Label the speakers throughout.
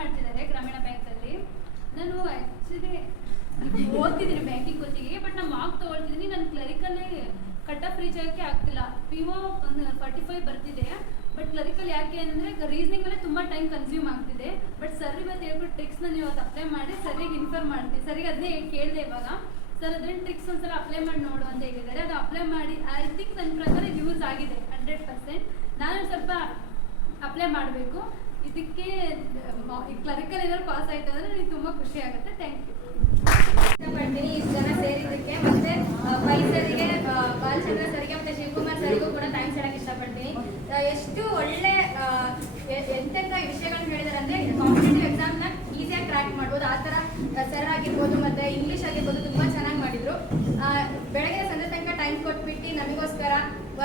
Speaker 1: ಮಾಡ್ತಿದ್ದಾರೆ ಗ್ರಾಮೀಣ ಬ್ಯಾಂಕಲ್ಲಿ. ನಾನು ಆ್ಯಕ್ಚುಲಿ ಓದ್ತಿದ್ದೀನಿ ಬ್ಯಾಂಕಿಂಗ್ ಕೋಚಿಗೆ ಬಟ್ ನಾನು ಮಾರ್ಕ್ ತೊಗೊಳ್ತಿದ್ದೀನಿ ನನ್ನ ಕ್ಲರಿಕಲ್ಲಿ ಕಟ್ ಆಫ್ ರೀಚ್ ಆಗೋಕ್ಕೆ ಆಗ್ತಿಲ್ಲ. ವಿವೋ ಒಂದು ಫಾರ್ಟಿ ಫೈವ್ ಬರ್ತಿದೆ ಬಟ್ ಕ್ಲರಿಕಲ್ ಯಾಕೆ ಅಂದರೆ ರೀಸನಿಂಗಲ್ಲೇ ತುಂಬ ಟೈಮ್ ಕನ್ಸ್ಯೂಮ್ ಆಗ್ತಿದೆ. ಬಟ್ ಸರ್ ಇವತ್ತು ಹೇಳ್ಬಿಟ್ಟು ಟ್ರಿಕ್ಸ್ನ ನೀವು ಅದು ಅಪ್ಲೈ ಮಾಡಿ ಸರಿಯಾಗಿ ಇನ್ಫಾರ್ಮ್ ಮಾಡ್ತೀನಿ. ಸರಿಯಾಗಿ ಅದನ್ನೇ ಕೇಳಿದೆ ಇವಾಗ. ಸರ್ ಅದನ್ನ ಟ್ರಿಕ್ಸ್ ಒಂದ್ಸಲ ಅಪ್ಲೈ ಮಾಡಿ ನೋಡು ಅಂತ ಹೇಳಿದ್ದಾರೆ. ಅದು ಅಪ್ಲೈ ಮಾಡಿ ಐ ಥಿಂಕ್ ನನ್ನ ಪ್ರಕಾರ ಯೂಸ್ ಆಗಿದೆ ಹಂಡ್ರೆಡ್ ಪರ್ಸೆಂಟ್ ನಾನು ಸ್ವಲ್ಪ ಅಪ್ಲೈ ಮಾಡಬೇಕು. ಇದಕ್ಕೆ ಕ್ಲರಿಕಲ್ ಏನಾದ್ರು ಪಾಸ್ ಆಯ್ತು ಅಂದ್ರೆ ನನಗೆ ತುಂಬಾ ಖುಷಿ ಆಗುತ್ತೆ. ಥ್ಯಾಂಕ್ ಯು
Speaker 2: ಇಷ್ಟಪಡ್ತೀನಿ ಇಷ್ಟು ಜನ ಸೇರಿದ್ದಕ್ಕೆ. ಮತ್ತೆ ವೈಸರಿಗೆ ಬಾಲಚಂದ್ರ ಸರಿಗೆ ಮತ್ತೆ ಶಿವಕುಮಾರ್ ಸರಿಗೂ ಕೂಡ ಥ್ಯಾಂಕ್ಸ್ ಹೇಳಕ್ ಇಷ್ಟಪಡ್ತೀನಿ. ಎಷ್ಟು ಒಳ್ಳೆ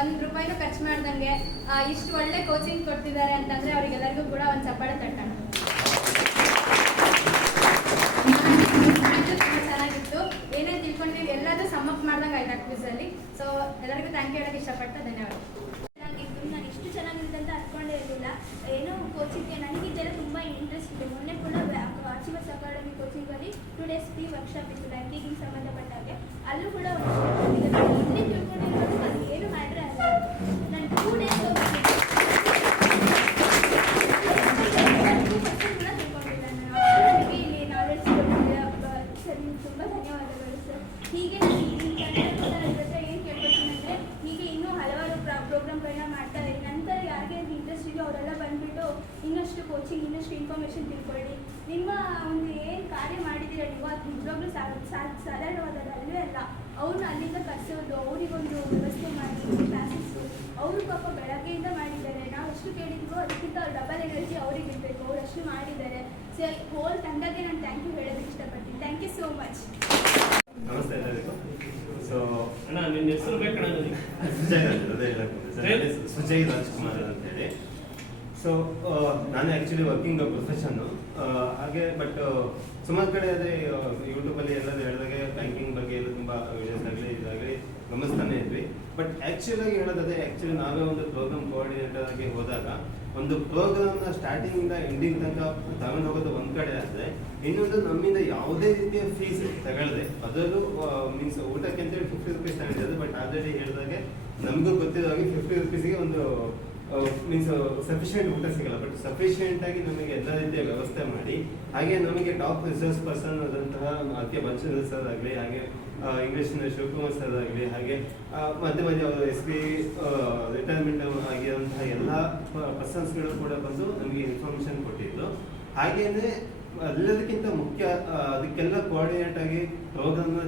Speaker 2: ಒಂದ್ ರೂಪಾಯಿನೂ ಖರ್ಚು ಮಾಡ್ದಂಗೆ ಇಷ್ಟು ಒಳ್ಳೆ ಕೋಚಿಂಗ್ ಕೊಡ್ತಿದ್ದಾರೆ ಅಂತಂದ್ರೆ ಅವರಿಗೆಲ್ಲರಿಗೂ ಕೂಡ ಒಂದು ಚಪ್ಪಾಳೆ ತಟ್ಟಣ. ಚೆನ್ನಾಗಿತ್ತು. ಏನೇನು ತಿಳ್ಕೊಂಡ್ವಿ ಎಲ್ಲದೂ ಸಮ್ಮಪ್ ಮಾಡ್ದಂಗೆ ಆಯ್ತು ಕ್ವಿಸ್ ಅಲ್ಲಿ? ಸೊ ಎಲ್ಲರಿಗೂ ಥ್ಯಾಂಕ್ ಯು ಹೇಳಕ್ಕೆ ಇಷ್ಟಪಟ್ಟು ಧನ್ಯವಾದ.
Speaker 3: ನಾನು ಇಷ್ಟು ಚೆನ್ನಾಗಿರುತ್ತೆ ಅಂತ ಅನ್ಕೊಂಡೇ ಇರಲಿಲ್ಲ. ಏನೋ ಕೋಚಿಂಗ್ಗೆ ನನಗಿದ್ದೆಲ್ಲ ತುಂಬ ಇಂಟ್ರೆಸ್ಟ್ ಇದೆ. ಮೊನ್ನೆ ಕೂಡ ಅಚೀವರ್ಸ್ ಅಕಾಡೆಮಿ ಕೋಚಿಂಗಲ್ಲಿ ಟು ಡೇಸ್ ಫ್ರೀ ವರ್ಕ್ಶಾಪ್ ಇತ್ತು ಬ್ಯಾಂಕಿಂಗ್ ಸಂಬಂಧಪಟ್ಟ ಕೋಚಿಂಗ್ ಇನ್ನಷ್ಟು ಇನ್ಫಾರ್ಮೇಷನ್ ತಿಳ್ಕೊಳ್ಳಿ. ನಿಮ್ಮ ಒಂದು ಏನು ಕಾರ್ಯ ಮಾಡಿದ್ದೀರಾ ನೀವು ಅದು ನಿಜವಾಗ್ಲೂ ಸಾ- ಸಾ- ಸರಳವಾದ ಅಲ್ವೇ ಅಲ್ಲ. ಅವ್ರನ್ನ ಅಲ್ಲಿಂದ ಕರೆಸೋದು ಅವರಿಗೊಂದು ವ್ಯವಸ್ಥೆ ಮಾಡಿ ಕ್ಲಾಸಸ್ಸು ಅವರು ಪಾಪ ಬೆಳಗ್ಗೆಯಿಂದ ಮಾಡಿದ್ದಾರೆ. ನಾವು ಅಷ್ಟು ಕೇಳಿದ್ವೋ ಅದಕ್ಕಿಂತ ಡಬಲ್ ಎನರ್ಜಿ ಅವ್ರಿಗೆ ಇರಬೇಕು. ಅವ್ರು ಅಷ್ಟು ಮಾಡಿದ್ದಾರೆ. ಸೊ ಹೋಲ್ ತಂಡಕ್ಕೆ ನಾನು ಥ್ಯಾಂಕ್ ಯು ಹೇಳೋದಕ್ಕೆ ಇಷ್ಟಪಡ್ತೀನಿ. ಥ್ಯಾಂಕ್ ಯು ಸೋ ಮಚ್
Speaker 4: ನಮಸ್ತೆ ಎಲ್ಲರಿಗೂ. ಸೊ
Speaker 5: ಅಣ್ಣ ನಿನ್ನ ಹೆಸರು ಬೇಕಣ್ಣ ನನಗೆ?
Speaker 4: ಸುಜಯ್ ರಾಜ್ ಅದೇ ಹೇಳಕ್ ಸರ್, ಸುಜಯ್ ರಾಜ್ಕುಮಾರ್. ಸೊ ನಾನು ಆ್ಯಕ್ಚುಲಿ ವರ್ಕಿಂಗ್ ಪ್ರೊಫೆಷನ್ನು ಹಾಗೆ ಬಟ್ ಸುಮಾರು ಕಡೆ ಅದೇ ಯೂಟ್ಯೂಬಲ್ಲಿ ಎಲ್ಲರೂ ಹೇಳಿದಾಗೆ ಬ್ಯಾಂಕಿಂಗ್ ಬಗ್ಗೆ ಎಲ್ಲ ತುಂಬ ವಿಡಿಯೋಸ್ ಆಗಲಿ, ಇದಾಗಲಿ ಗಮನಿಸ್ತಾನೆ ಇದ್ವಿ. ಬಟ್ ಆ್ಯಕ್ಚುಲಾಗಿ ಹೇಳೋದಾದ್ರೆ ಆ್ಯಕ್ಚುಲಿ ನಾವೇ ಒಂದು ಪ್ರೋಗ್ರಾಮ್ ಕೋಆರ್ಡಿನೇಟರ್ ಆಗಿ ಹೋದಾಗ, ಒಂದು ಪ್ರೋಗ್ರಾಮ್ನ ಸ್ಟಾರ್ಟಿಂಗಿಂದ ಎಂಡಿಂಗ್ ತನಕ ತಗೊಂಡು ಹೋಗೋದು ಒಂದು ಕಡೆ ಆದರೆ, ಇನ್ನೊಂದು ನಮ್ಮಿಂದ ಯಾವುದೇ ರೀತಿಯ ಫೀಸ್ ತಗೊಳ್ಳದೆ ಅದರಲ್ಲೂ ಮೀನ್ಸ್ ಊಟಕ್ಕೆ ಅಂತೇಳಿ ಫಿಫ್ಟಿ ರುಪೀಸ್ ತಗೊಂಡಿದ್ದು ಬಟ್ ಆಲ್ರೆಡಿ ಹೇಳಿದಾಗೆ ನಮಗೂ ಗೊತ್ತಿರೋ ಹಾಗೆ ಫಿಫ್ಟಿ ರುಪೀಸಿಗೆ ಒಂದು ಮೀನ್ಸ್ ಸಫಿಷಿಯೆಂಟ್ ಊಟ ಸಿಗಲ್ಲ ಬಟ್ ಸಫಿಷಿಯೆಂಟ್ ಆಗಿ ನಮಗೆ ಎಲ್ಲ ರೀತಿಯ ವ್ಯವಸ್ಥೆ ಮಾಡಿ, ಹಾಗೆ ನಮಗೆ ಟಾಪ್ ರಿಸರ್ಚ್ ಪರ್ಸನ್ ಆದಂತಹ ಮಧ್ಯ ಬಂಚಂದ್ರ ಸರ್ ಆಗಲಿ, ಹಾಗೆ ಇಂಗ್ಲೀಷ್ನ ಶಿವಕುಮಾರ್ ಸರ್ ಆಗಲಿ, ಹಾಗೆ ಮಧ್ಯ ಮಧ್ಯ ಅವರು ಎಸ್ ಪಿ ರಿಟೈರ್ಮೆಂಟ್ ಆಗಿರುವಂತಹ ಎಲ್ಲ ಪರ್ಸನ್ಸ್ಗಳು ಕೂಡ ಬಂದು ನಮಗೆ ಇನ್ಫಾರ್ಮೇಶನ್ ಕೊಟ್ಟಿದ್ದು ಹಾಗೆಯೇ ಎಲ್ಲದಕ್ಕಿಂತ ಮುಖ್ಯ ಅದಕ್ಕೆಲ್ಲ ಕೋಆರ್ಡಿನೇಟ್ ಆಗಿ ಪ್ರೋಗ್ರಾಮ್ನ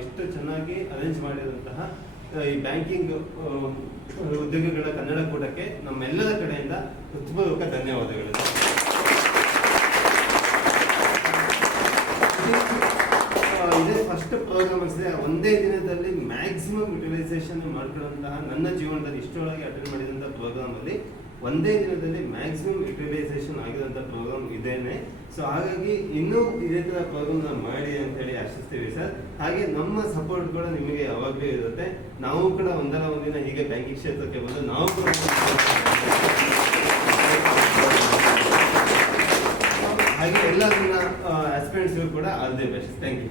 Speaker 4: ಎಷ್ಟು ಚೆನ್ನಾಗಿ ಅರೇಂಜ್ ಮಾಡಿರುವಂತಹ ಈ ಬ್ಯಾಂಕಿಂಗ್ ಉದ್ಯೋಗಗಳ ಕನ್ನಡ ಕೂಟಕ್ಕೆ ನಮ್ಮೆಲ್ಲರ ಕಡೆಯಿಂದ ಹೃತ್ಪೂರ್ವಕ ಧನ್ಯವಾದಗಳು. ಇದೇ ಫಸ್ಟ್ ಪ್ರೋಗ್ರಾಮ್ ಅನ್ಸಿದೆ ಒಂದೇ ದಿನದಲ್ಲಿ ಮ್ಯಾಕ್ಸಿಮಮ್ ಯುಟಿಲೈಸೇಷನ್ ಮಾಡ್ಕೊಳ್ಳುವಂತಹ ನನ್ನ ಜೀವನದಲ್ಲಿ ಇಷ್ಟೊಳಗೆ ಅಟೆಂಡ್ ಪ್ರೋಗ್ರಾಮ್ ಅಲ್ಲಿ ಒಂದೇ ದಿನದಲ್ಲಿ ಮ್ಯಾಕ್ಸಿಮಮ್ ಯುಟಿಲೈಸೇಷನ್ ಆಗಿರುವಂಥ ಪ್ರೋಗ್ರಾಮ್ ಇದೇನೆ. ಸೊ ಹಾಗಾಗಿ ಇನ್ನೂ ಇದೇ ಥರ ನಾವು ಮಾಡಿ ಅಂತ ಹೇಳಿ ಆಶಿಸ್ತೀವಿ ಸರ್. ಹಾಗೆ ನಮ್ಮ ಸಪೋರ್ಟ್ ಕೂಡ ನಿಮಗೆ ಯಾವಾಗಲೂ ಇರುತ್ತೆ. ನಾವು ಕೂಡ ಒಂದಲ್ಲ ಒಂದಿನ ಹೀಗೆ ಬ್ಯಾಂಕಿಂಗ್ ಕ್ಷೇತ್ರಕ್ಕೆ ಬಂದು ನಾವು ಕೂಡ ಹಾಗೆ ಎಲ್ಲ ನನ್ನ ಆಸ್ಪಿರೆಂಟ್ಸ್ಗೂ ಕೂಡ all the best thank you